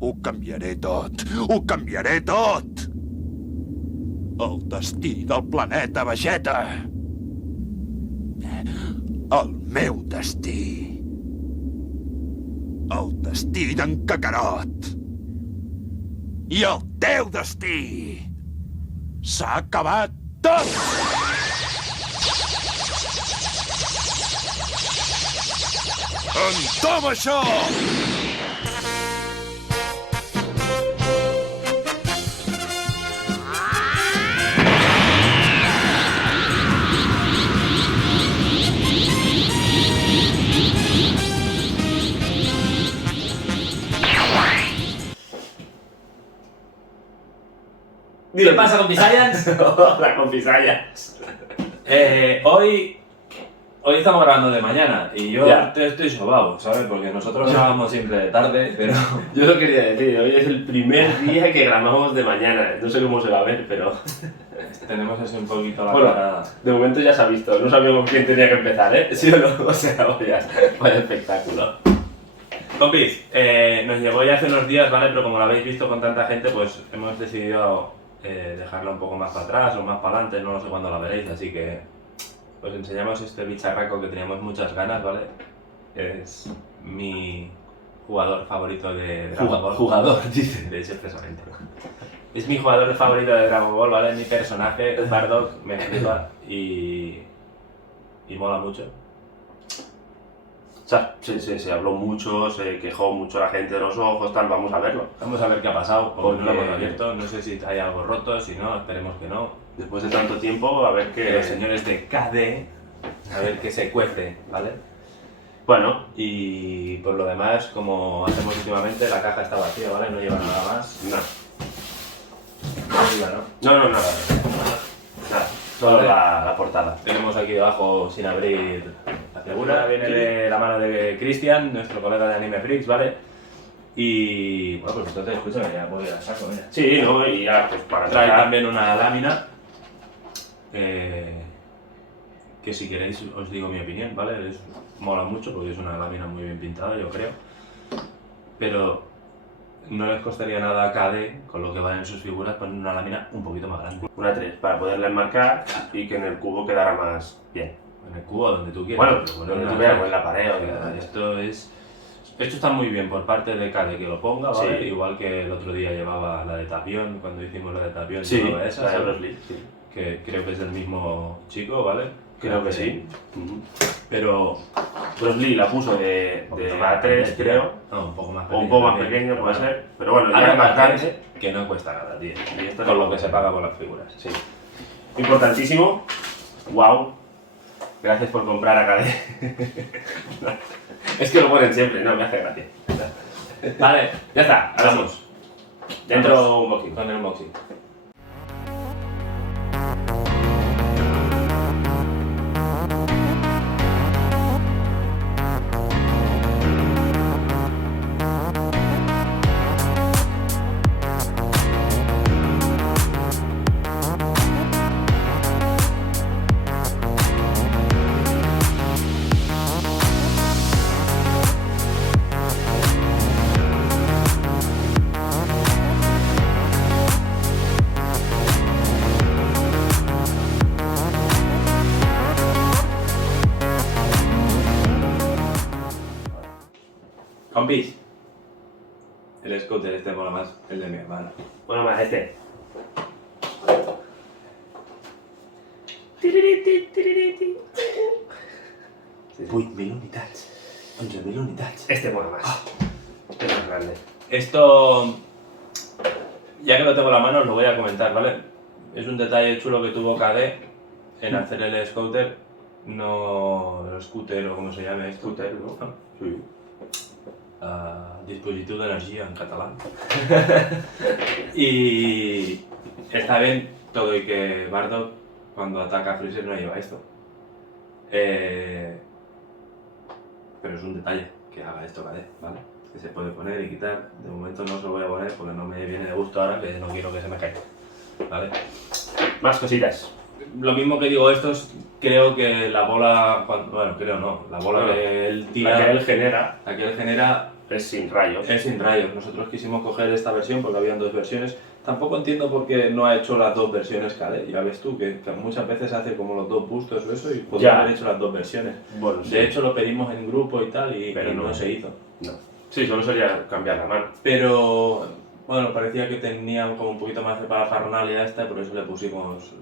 Ho canviaré tot! Ho canviaré tot! El destí del planeta Vegeta! El meu destí! El destí d'en Kakarot! I el teu destí! S'ha acabat tot! Entoma això! ¿Qué pasa, compisayas? Hola, compisayas. Hoy estamos grabando de mañana y yo Ya. estoy sobao, ¿sabes? Porque nosotros grabamos siempre de tarde, pero Yo lo quería decir, hoy es el primer día que grabamos de mañana. No sé cómo se va a ver, pero... tenemos así un poquito la Bueno, cara... de momento ya se ha visto. No sabíamos quién tenía que empezar, ¿eh? ¿Sí o no? O sea, vaya espectáculo. Compis, nos llegó ya hace unos días, ¿vale? Pero como lo habéis visto con tanta gente, pues hemos decidido dejarla un poco más para atrás o más para adelante, no sé cuándo la veréis, así que os enseñamos este bicharraco que teníamos muchas ganas, ¿vale? Es mi jugador favorito de Dragon Ball. Jugador, dice. De hecho, expresamente. Es mi jugador favorito de Dragon Ball, ¿vale? Mi personaje, Bardock, me flipa y mola mucho. O sea, se habló mucho, se quejó mucho la gente de los ojos, tal, vamos a verlo. Vamos a ver qué ha pasado, porque no lo Porque- hemos abierto, no sé si hay algo roto, si no, esperemos que no. Después de tanto tiempo, a ver Que qué... los señores de KD, a ver qué se cuece, ¿vale? Bueno, Y por lo demás, como hacemos últimamente, la caja está vacía, ¿vale? No lleva nada más. nada. No lleva, ¿no? No, nada. Nada, solo Vale. la portada. Tenemos aquí debajo, sin abrir, la figura. Viene de la mano de Cristian, nuestro colega de Anime Freaks, ¿vale? Y bueno, pues entonces, escúchame, ya voy a saco, mira. Sí, ¿no? Y ya, pues para Trae empezar, también una lámina, que si queréis os digo mi opinión, ¿vale? Mola mucho porque es una lámina muy bien pintada, yo creo. Pero no les costaría nada a KD, con lo que valen sus figuras, poner una lámina un poquito más grande. una 3 para poderla enmarcar y que en el cubo quedara más bien. En el cubo, donde tú quieras. Bueno, pero donde una tú veas, tres. o en la pared o O sea, en- esto está muy bien por parte de KD que lo ponga, ¿vale? Sí. Igual que el otro día llevaba la de Tapión, cuando hicimos la de Tapión, Sí, llevaba esa, la de ¿sabes? Bruce Lee, sí. Que creo que es del mismo chico, ¿vale? Creo que sí. Pero Bruce Lee la puso de A3, creo, No, un poco más o pequeño. un poco más también, pequeño pero puede bueno. ser, pero bueno, ya Algo es más bastante. grande que no cuesta nada, tío. Y esto Con no- lo que se paga por las figuras. Sí. Importantísimo. Wow. Gracias por comprar a KD. Es que lo ponen siempre, no, me hace gracia. Vale, Ya está, ahora vamos. Dentro un poquito. Con el unboxing. Compis. El scooter este mola más, el de mi hermano. Bueno, más este. Uy, 1000 unidades. 11.000 unidades. Este mola más. Este es más grande. Esto, ya que lo tengo en la mano, os lo voy a comentar, ¿vale? Es un detalle chulo que tuvo KD en hacer el scooter, no el scooter o como se llame esto. Scooter, ¿no? Sí. Dispositiu d'energia en catalán. Y está bien todo y que Bardock cuando ataca a Freezer no lleva esto. Pero es un detalle que haga esto KD, ¿vale? Que se puede poner y quitar. De momento no se lo voy a poner porque no me viene de gusto ahora, que no quiero que se me caiga, ¿vale? Más cositas. Lo mismo que digo estos, creo que la bola, bueno, creo no, la bola Bueno, que él La tira, que él genera. la que él genera, es sin rayos. Es sin rayos. Nosotros quisimos coger esta versión porque habían dos versiones. Tampoco entiendo por qué no ha hecho las dos versiones Cadet. Ya ves tú que muchas veces hace como los dos bustos o eso y podría Ya. haber hecho las dos versiones. Bueno, sí. De hecho lo pedimos en grupo y tal Pero y no no. se hizo. No. Sí, solo sería cambiar la mano. Pero bueno, parecía que tenían como un poquito más de parafernalia esta y por eso le pusimos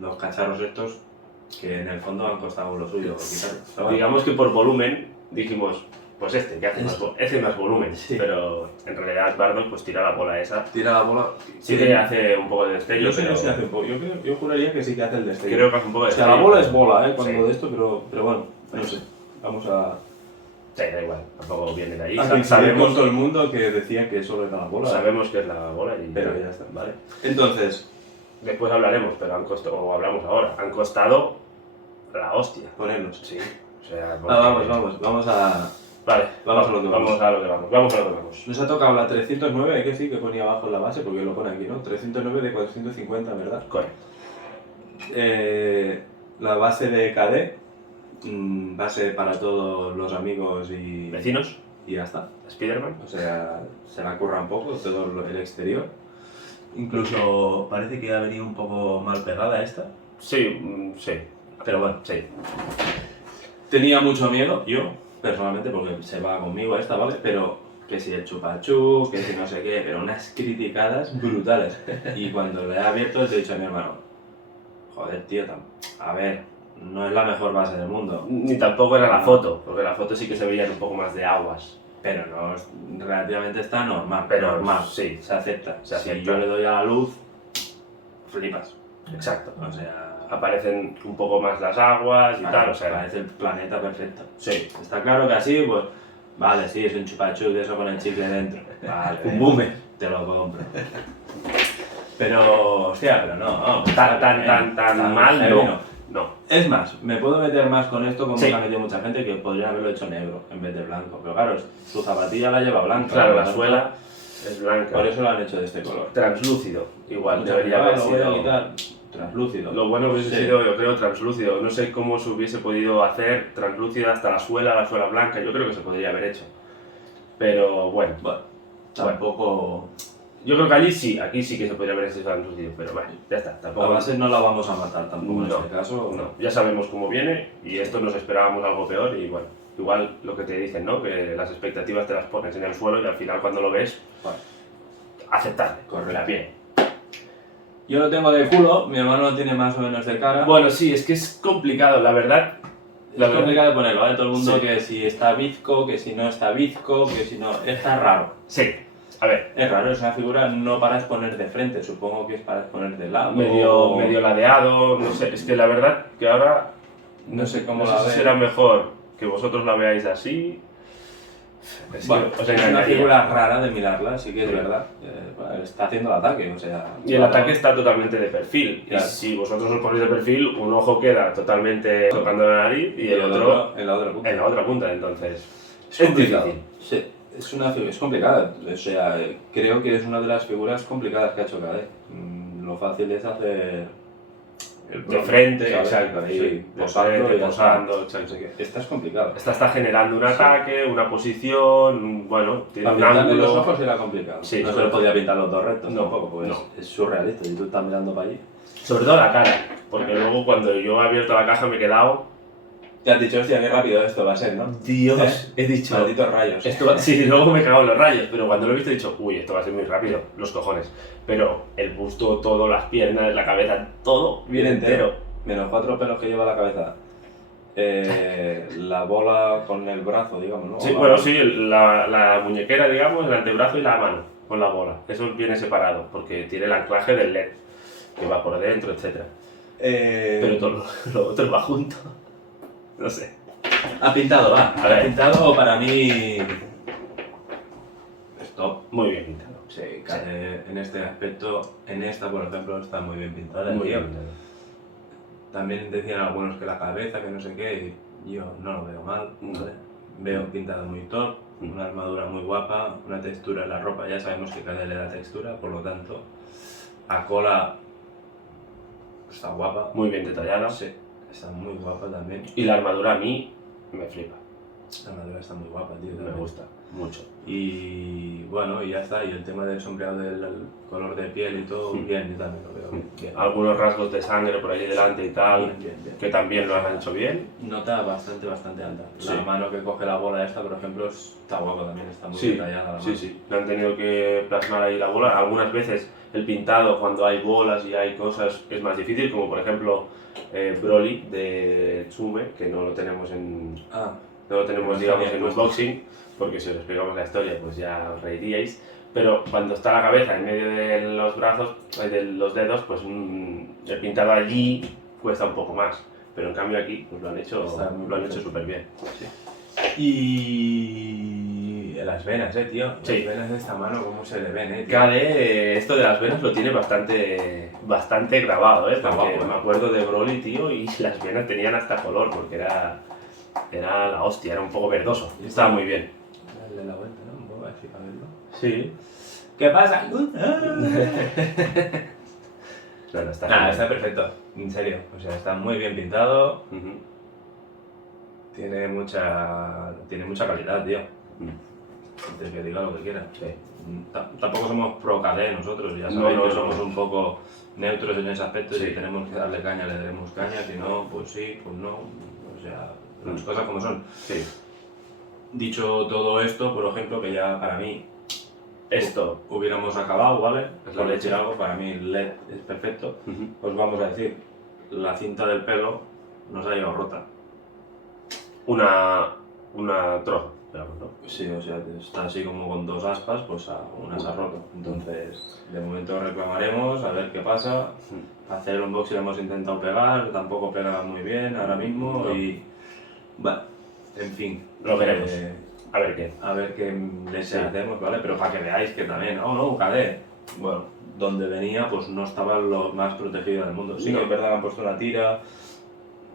los cacharros estos que en el fondo han costado lo suyo quitar. Pero bueno. Digamos que por volumen dijimos, pues que hace más volumen. Sí. Pero en realidad Bardock pues tira la bola esa. Tira la bola. Sí que hace un poco de destello, Yo sé pero que sí hace un poco. Yo juraría que sí que hace el destello. creo que hace un poco de O sea, destello. la bola es bola, cuando Sí. de esto, pero bueno, no sé. Vamos a Sí, da igual, tampoco viene de ahí. coincidir con Sabemos, todo el mundo que decía que solo era la bola. sabemos que es la bola y Pero ya está. Vale. Entonces, Después hablaremos, pero o hablamos ahora. Han costado la hostia. ponerlos. Sí. O sea, Vamos a... Vale, Vamos a lo que vamos. Vamos a lo que vamos. Vamos a lo que vamos. Nos ha tocado la 309, hay que sí que ponía abajo en la base, porque lo pone aquí, ¿no? 309 de 450, ¿verdad? Correcto. La base de KD, base para todos los amigos y Vecinos, ya está. Spiderman. O sea, se la curra un poco todo el exterior. Incluso parece que ha venido un poco mal pegada esta. Sí, sí. Pero bueno, Sí. tenía mucho miedo, yo, personalmente, porque se va conmigo esta, ¿vale? Pero que si el chupachú, que si no sé qué, pero unas criticadas brutales. Y cuando le he abierto, le he dicho a mi hermano, joder, tío, a ver, no es la mejor base del mundo, Ni tampoco era la foto, porque la foto sí que se veían un poco más de aguas. pero no, relativamente está normal, Pero normal, sí. se acepta. Se acepta. Si yo le doy a la luz, flipas. Exacto. O sea, Aparecen un poco más las aguas y tal, o sea. parece el planeta perfecto. Sí. Está claro que así, pues, vale, sí, es un chupachú de eso con el chicle dentro. Vale, Un boomer. te lo compro. Pero, hostia, pero no, Tan mal, heavy no. No. Es más, me puedo meter más con esto como Sí. se ha metido mucha gente que podría haberlo hecho negro en vez de blanco. Pero claro, su zapatilla la lleva blanca. Claro, por la lo tanto, suela es blanca. Por eso lo han hecho de este color. Translúcido, igual, Mucha debería gente, haber lo voy a sido. quitar. Translúcido. Lo bueno hubiese Sí. sido, yo creo, translúcido. No sé cómo se hubiese podido hacer translúcida hasta la suela blanca. Yo creo que se podría haber hecho. Pero bueno, Bueno, tampoco... yo creo que aquí sí que se podría haber hecho translúcido. Pero bueno, ya está. La Tampoco base no la vamos a matar tampoco en No, este caso. no, ya sabemos cómo viene y esto nos esperábamos algo peor y bueno, igual lo que te dicen, ¿no? Que las expectativas te las pones en el suelo y al final cuando lo ves, Bueno, aceptable, Correcto. la piel. yo lo tengo de culo, mi hermano lo tiene más o menos de cara. Bueno, sí, es que es complicado, la verdad. es complicado de ponerlo, ¿vale? Todo el mundo Sí. que si está bizco, que si no está bizco, que si no... Está raro. Sí, a ver, Es raro, es una figura no para exponer de frente, supongo que es para exponer de lado. medio ladeado, no sé, es que la verdad que ahora No sé cómo no la sé si ve. será mejor que vosotros la veáis así. Es Bueno, que os es una engañaría. figura rara de mirarla, sí que es Sí. verdad. Está haciendo el ataque, o sea... Y el ataque está totalmente de perfil. Claro. Y si vosotros os ponéis de perfil, un ojo queda totalmente tocando la nariz y el otro en la otra punta. en la otra punta. Entonces, Es complicado. difícil. Sí, es complicada. O sea, creo que es una de las figuras complicadas que ha hecho KD. Lo fácil es hacer el De frente, ¿sabes? exacto, Ahí, sí, de posando, frente, y ya posando, está. exacto. No sé qué. Esta es complicada. Esta está generando un Sí. ataque, una posición, bueno, tiene Para un pintarle los ángulo. ojos era complicado. Sí, no se sobre le todo. podía pintar los dos rectos No, tampoco, pues no. es surrealista y tú estás mirando para allí. Sobre todo la cara, porque luego cuando yo he abierto la caja me he quedado. Ya has dicho, hostia, qué rápido esto va a ser, ¿no? Dios, he dicho. Malditos rayos. Sí, luego me cago en los rayos, pero cuando lo he visto he dicho, uy, esto va a ser muy rápido, los cojones. Pero el busto, todo, las piernas, la cabeza, todo Viene entero. Menos 4 pelos que lleva la cabeza. La bola con el brazo, digamos, ¿no? Sí, O la bueno, bola. sí, la muñequera, digamos, el antebrazo y la mano con la bola. Eso viene separado, porque tiene el anclaje del LED, que va por dentro, etc. Pero todo lo otro va junto. No sé. Ha pintado, va. A ver. Ha pintado para mí. Stop. Muy bien pintado. Sí, en este aspecto, en esta por ejemplo, está muy bien pintada. Muy tío. bien pintado. También decían algunos que la cabeza, que no sé qué, y yo no lo veo mal. No. ¿vale? Veo pintada muy top, una armadura muy guapa, una textura en la ropa, ya sabemos que cada le da textura, por lo tanto, a cola está guapa. Muy bien detallada. Sí, está muy guapa también. Y la armadura a mí me flipa. La madera está muy guapa, tío. Me también. gusta mucho. Y bueno, y ya está. Y el tema del sombreado del color de piel y todo, bien, yo también lo veo bien. Algunos rasgos de sangre por ahí delante y tal, Bien. que también lo han hecho bien. Nota bastante alta. Sí. La mano que coge la bola esta, por ejemplo, está guapo también, está muy Sí, detallada. La mano. sí. Le han tenido que plasmar ahí la bola. Algunas veces el pintado, cuando hay bolas y hay cosas, es más difícil, como por ejemplo Broly de Tsume, que no lo tenemos no lo tenemos, digamos, en unboxing, porque si os explicamos la historia, pues ya os reiríais. Pero cuando está la cabeza en medio de los brazos, de los dedos, pues el pintado allí cuesta un poco más. Pero en cambio aquí, pues lo han hecho súper bien. Sí. Y las venas, tío. Sí. Las venas de esta mano, cómo se le ven, tío. Kade, esto de las venas lo tiene bastante grabado, Está porque guapo, me acuerdo de Broly, tío, y las venas tenían hasta color, porque era la hostia, era un poco verdoso. Estaba muy bien. Darle la vuelta, ¿no? Un poco así para verlo. Sí. ¿Qué pasa? No, está Nada, bien. está perfecto, en serio. O sea, está muy bien pintado, Ujú. tiene mucha calidad, tío. Mm. Antes que diga lo que quiera. Sí. Tampoco somos pro KD nosotros, ya No, sabéis no, que no. somos un poco neutros en ese aspecto. Sí. Si tenemos que darle caña, le daremos caña. Si no, pues sí, pues no. O sea, las Mm. cosas como son. Sí. Dicho todo esto, por ejemplo, que ya para mí Esto. hubiéramos acabado, ¿vale? Es la Por decir leche. algo, para mí el LED es perfecto. Ujú. Pues vamos a decir, la cinta del pelo nos ha llegado rota. Una trozo, digamos, ¿no? Sí, o sea, está así como con dos aspas, pues una se ha roto. Entonces, de momento reclamaremos, a ver qué pasa. Hacer el unboxing lo hemos intentado pegar, tampoco pega muy bien ahora mismo No. y... Bueno, en fin. Lo veremos. A ver qué. A ver qué le Sí. hacemos, ¿vale? Pero para que veáis que también, oh no, KD. Bueno, donde venía pues no estaba lo más protegido del mundo. Sí No. que es verdad que han puesto una tira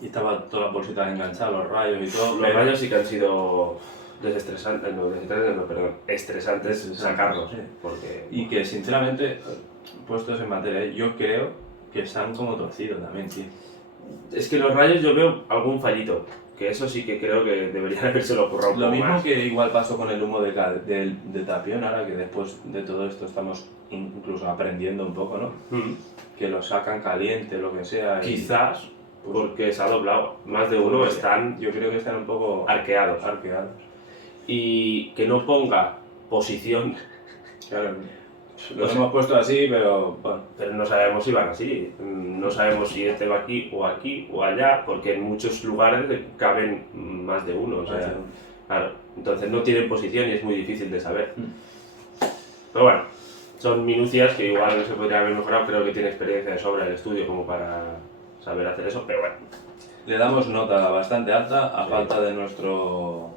y estaba todas las bolsitas enganchadas, los rayos y todo. Los pero- rayos sí que han sido estresantes Sí, sacarlos, sí. porque... Y que sinceramente, puestos en materia, yo creo que están como torcidos también, tío. Es que los rayos yo veo algún fallito, que eso sí que creo que deberían habérselo ocurrido un Lo poco mismo más. que igual pasó con el humo de Tapión, ahora que después de todo esto estamos incluso aprendiendo un poco, ¿no? Mm. Que lo sacan caliente, lo que sea. y- Quizás pues, porque se ha doblado. Más de uno pues, están Yo creo que están un poco arqueados. arqueados. Y que no ponga posición, Claro, los hemos puesto así, pero bueno. pero no sabemos si van así. No sabemos si este va aquí o allá, porque en muchos lugares caben más de uno. O sea, claro, entonces no tienen posición y es muy difícil de saber. Pero bueno, son minucias que igual se podría haber mejorado. Creo que tiene experiencia de sobra el estudio como para saber hacer eso, pero bueno. Le damos nota bastante alta a Sí. falta de nuestro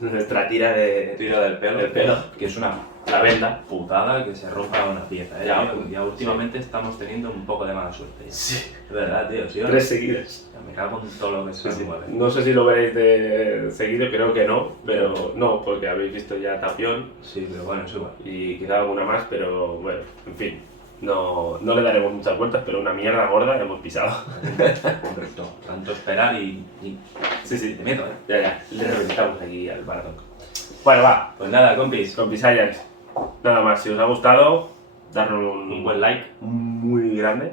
Nuestra tira de tira del pelo, Del pelo. que es una la venda. putada que se rompa una pieza. ¿eh? Ya, Ya últimamente estamos teniendo un poco de mala suerte. Ya. Sí. Es verdad, tío. ¿Sí o no? 3 seguidas. Ya, me cago en todo lo que se Sí. mueve. No sé si lo veréis de seguido, creo que no, pero no, porque habéis visto ya Tapión Sí, pero bueno, es igual. y quizá alguna más, pero bueno, en fin, no le daremos muchas vueltas, pero una mierda gorda hemos pisado. Correcto. Tanto esperar y Sí, te meto, ¿eh? ya, le reventamos aquí al Bardock. Bueno, va, Pues nada, compis. con Science, nada más, si os ha gustado, darle Un buen like. muy grande.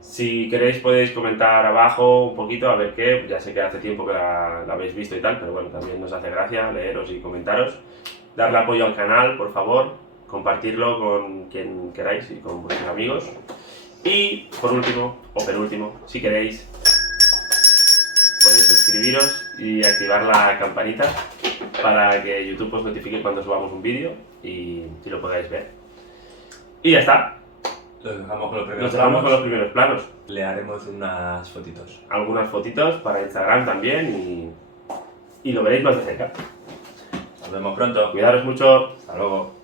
Si queréis podéis comentar abajo un poquito a ver qué, ya sé que hace tiempo que la habéis visto y tal, pero bueno, también nos hace gracia leeros y comentaros. Darle apoyo al canal, por favor, compartirlo con quien queráis y con vuestros amigos. Y por último, o penúltimo, si queréis, podéis suscribiros y activar la campanita para que YouTube os notifique cuando subamos un vídeo y lo podáis ver. Y ya está. Los dejamos con los primeros Nos dejamos con los planos. primeros planos. Le haremos unas fotitos. Algunas fotitos para Instagram también y lo veréis más de cerca. Nos vemos pronto. Cuidaros mucho. Hasta luego.